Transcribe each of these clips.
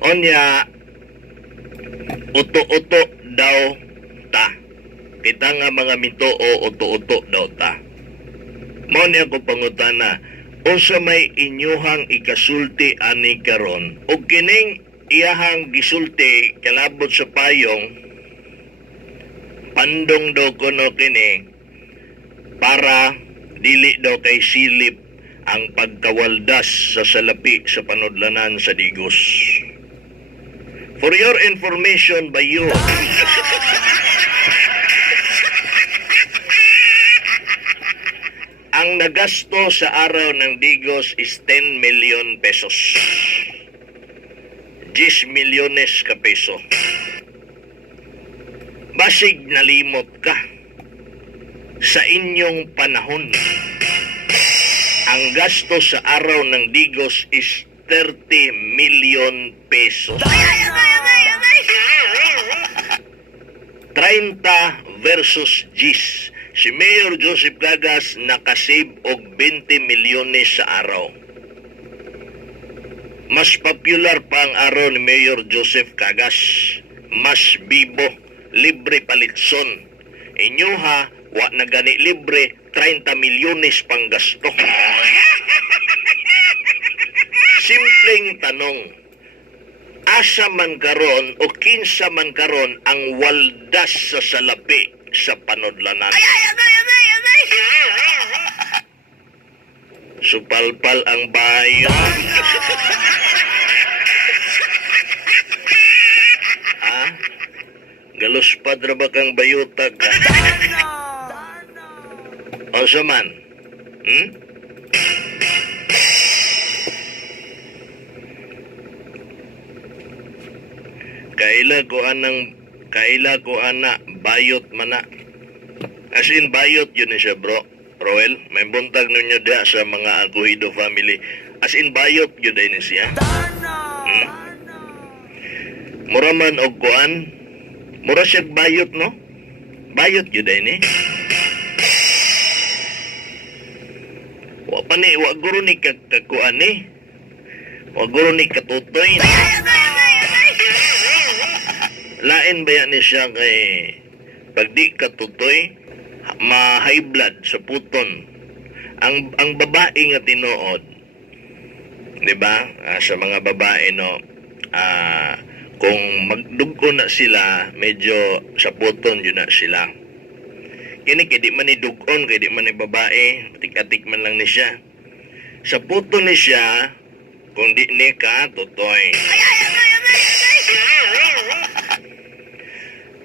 Onya, uto-uto daw ta. Kita nga mga minto o uto-uto daw ta. Mao niya ko pangutana, unsa may inyuhang ikasulti ani karon? O kining iyahang gisulti kalabot sa payong, pandong daw kuno kini para dili daw kay silip ang pagkawaldas sa salapi sa panudlanan sa Digos. For your information by you, ang nagasto sa araw ng Digos is 10 million pesos. 10 milyones ka peso. Basig nalimot ka sa inyong panahon. Ang gasto sa araw ng Digos is 30 million pesos. 30 versus 10. Si Mayor Joseph Cagas nakasave og 20 milyones sa araw. Mas popular pa ang araw ni Mayor Joseph Cagas. Mas bibo, libre palitson. Inyo ha, wa na gani libre, 30 milyones pang gasto. Simpleng tanong, asa man karon o kinsa man karon ang waldas sa salapi sa panudlanan? Supalpal ang bayan. Ha? Galuspad ra ba kang bayutag? Asa man? Kaila ko ana bayot mana. As in bayot yun siya, bro. Roel, may buntag ninyo da sa mga Aguido family. As in bayot yun din siya. Mura man og kuan. Mura siya bayot, no? Bayot yun din eh. Wa pa ni, wa guro ni kakuan eh. Wa guro ni katutoy. Lain ba yan siya kay pag di katutoy, ma-high blood sa puton. Ang babae nga tinuod, di ba? Sa mga babae, no, kung magdugo na sila, medyo sa puton yun na sila. Kini kaya di man ni dugon, kaya di man ni babae, atik-atik man lang ni siya. Sa puton ni siya, kung di ni ka, tutoy.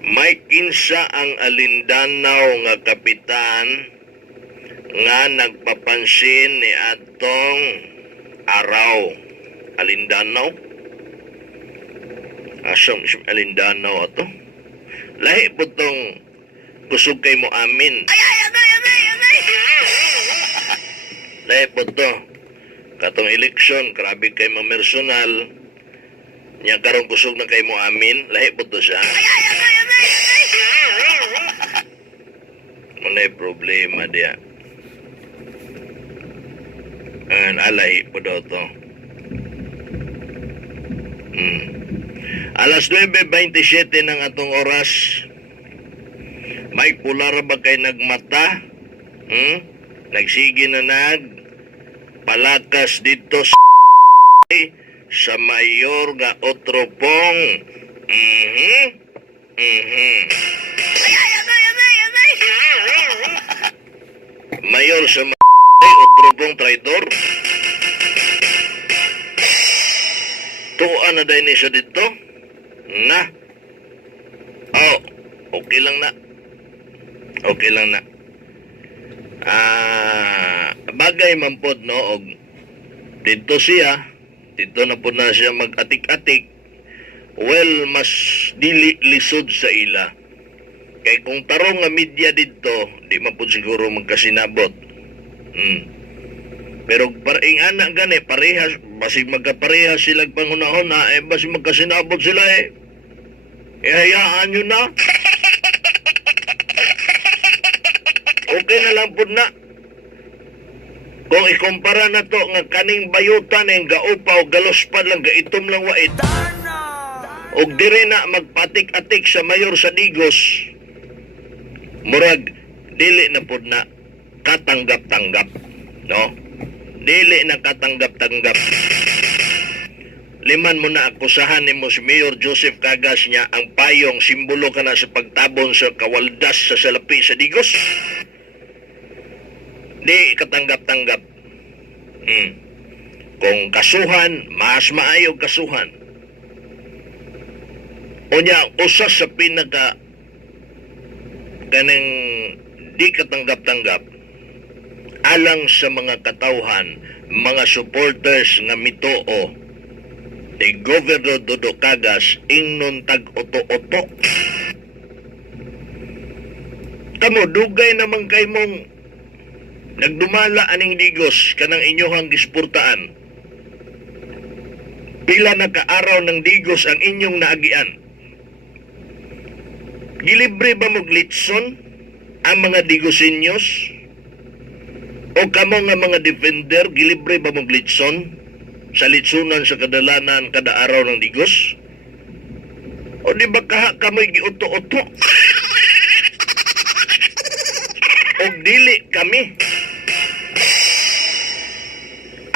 May kinsa ang alindanaw nga kapitan nga nagpapansin ni atong araw. Alindanaw? Asam alindanaw ato? Lahi po tong kusog kay mo amin. Lahi po to. Katong eleksyon, grabe kay mo personal. Nya karong kusog na kay mo amin. Lahi po to siya. Muna'y problema dia. Alay po daw to. Alas 9:27 ng atong oras. May pular ba kay nagmata? Nagsige na palakas dito sa mayor nga Otropong. Mayor sa Otropong traitor. Tuan na dahil siya dito. Na. Oh, okay lang na. Okay lang na. Bagay man pod, no, og dito siya, dito na po na siya mag-atik-atik. Well, mas dili lisod sa ila. Kay kung tarong nga media dito, di man po siguro magkasinabot. Pero paring anak gani, parehas, basig magkaparehas silang panghuna-huna, basig magkasinabot sila hayaan nyo na. Okay na lang po na. Kung ikumpara na to, nga kaning bayutan, nga gaupa o galospad lang, gaitom lang wait. og dire na magpatik-atik sa mayor sa Digos, murag dili na pud na katanggap-tanggap, no? Dili na katanggap-tanggap. Liman mo na akusahan nimo si Mayor Joseph Cagas niya ang payong simbolo ka na sa pagtabon sa kawaldas sa salapi sa Digos. Di katanggap-tanggap. Kung kasuhan, mas maayog kasuhan. Unya, usa sa pinaka kanang di katanggap-tanggap alang sa mga katawhan, mga supporters nga mitoo ni Governor Dodo Cagas ingnon tag-oto-oto. Kamo, dugay naman kay mong nagdumala aning Digos kanang inyohang gisportaan. Pila na kaaraw ng Digos ang inyong naagian. Gilibre ba mo glitson ang mga Digosenyos? O kamo nga mga defender, gilibre ba mo glitson sa litsunan sa kadalanan kada araw ng Digos? O di ba kaha kamoy giuto-uto? O dili kami?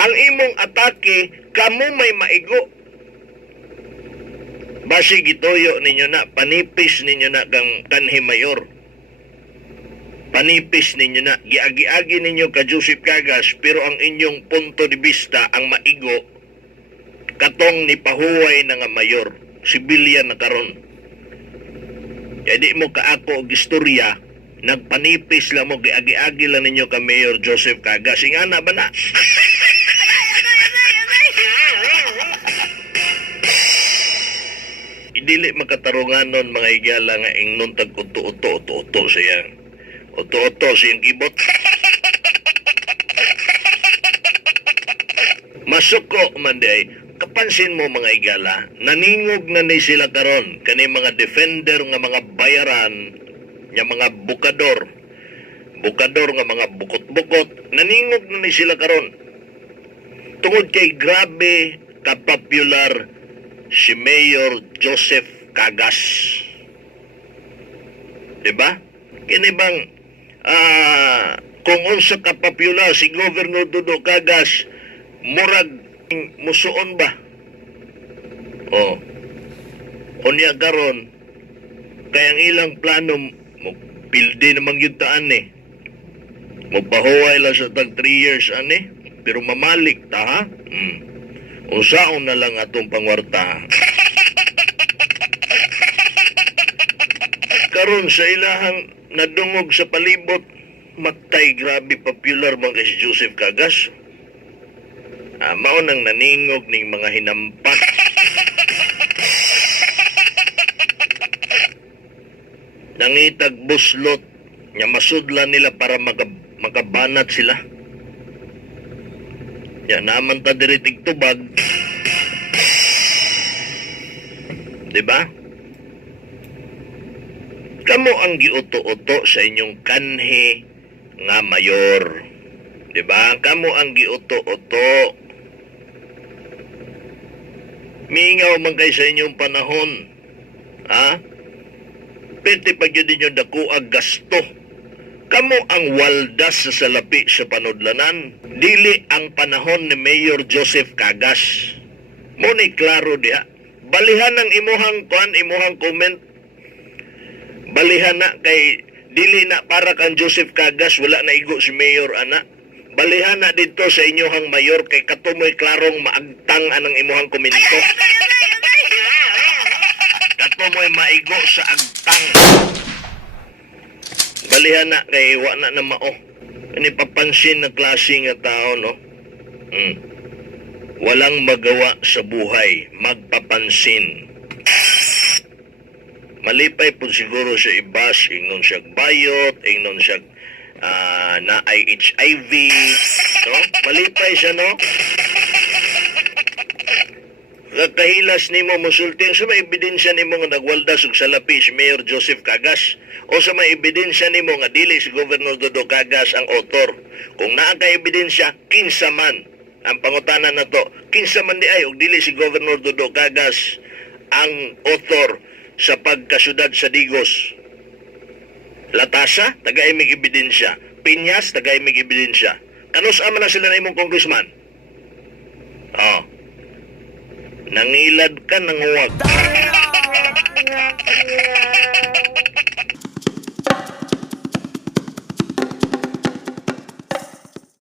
Ang imong atake, kamo may maigo. Basi gitoyo ninyo na, panipis ninyo na kang kanhi mayor. Panipis ninyo na, giagi-agi ninyo ka Joseph Cagas, pero ang inyong punto de vista ang maigo, katong ni pahuway na nga mayor, sibilyan na karon. Kaya di mo kaako og istorya, nagpanipis lang mo, giagi-agi lang ninyo ka Mayor Joseph Cagas. Ingana ba na? Dili makatarunganon mga igala nga ingnon tag uto-uto siya. Uto-uto siyang kibot. Masuko man day, kapansin mo mga igala, naningog na ni sila karon kani mga defender nga mga bayaran, nga mga bukador nga mga bukot-bukot, naningog na ni sila karon. Tungod kay grabe ka-popular si Mayor Joseph Cagas. Diba? Kini bang kung unsa ka popular si Governor Dodo Cagas, murag musuon ba? Oh. Unya karon kay ang ilang plano mo pildi namang yun taan eh. Magpahuway lang sa tag 3 years ani, pero mamalik ta ha? Usaon na lang atong pangwarta. Karon sa ilahang nadungog sa palibot, matay grabe popular mga kay si Joseph Cagas. Mao nang naningog ning mga hinampak. Nangitag buslot nga masudlan nila para makabanat sila. Yan naman ta diritig tubag. Diba? Kamo ang giuto-uto sa inyong kanhi nga mayor. Diba? Kamo ang giuto-uto. Mingaw man kay sa inyong panahon. Ha? Pwede pag yun ninyo dakuag gasto. Kamo ang waldas sa salapi sa panudlanan, dili ang panahon ni Mayor Joseph Cagas. Muni klaro diha. Balihan ng imuhang comment. Balihan na kay dili na para kang Joseph Cagas, wala na igo si Mayor ana. Balihan na dito sa inyong mayor kay katumoy klarong maagtang anang imuhang komento. Katumoy maigo sa agtang. Balihan na kay wala na mao. Ini papansin na klase nga tao, no? Walang magawa sa buhay, magpapansin. Malipay po siguro sa ibas, ingnon siya bayot, ingnon siya na HIV, no? Malipay siya, no? Kahilas nimo musulting sa may ebidensya nimo nga nagwaldas og salapi si Mayor Joseph Cagas o sa may ebidensya nimo nga dili si Governor Dodo Cagas ang autor. Kung naa ka ebidensya, kinsa man ang pangutanan na to, kinsa man di ay og dili si Governor Dodo Cagas ang author sa pagkasyudad sa Digos. Latasa, taga-imig ebidensya. Piñas, taga-imig ebidensya. Kanus ama na sila na imong congressman? Oh. Nangilad ka ng huwag.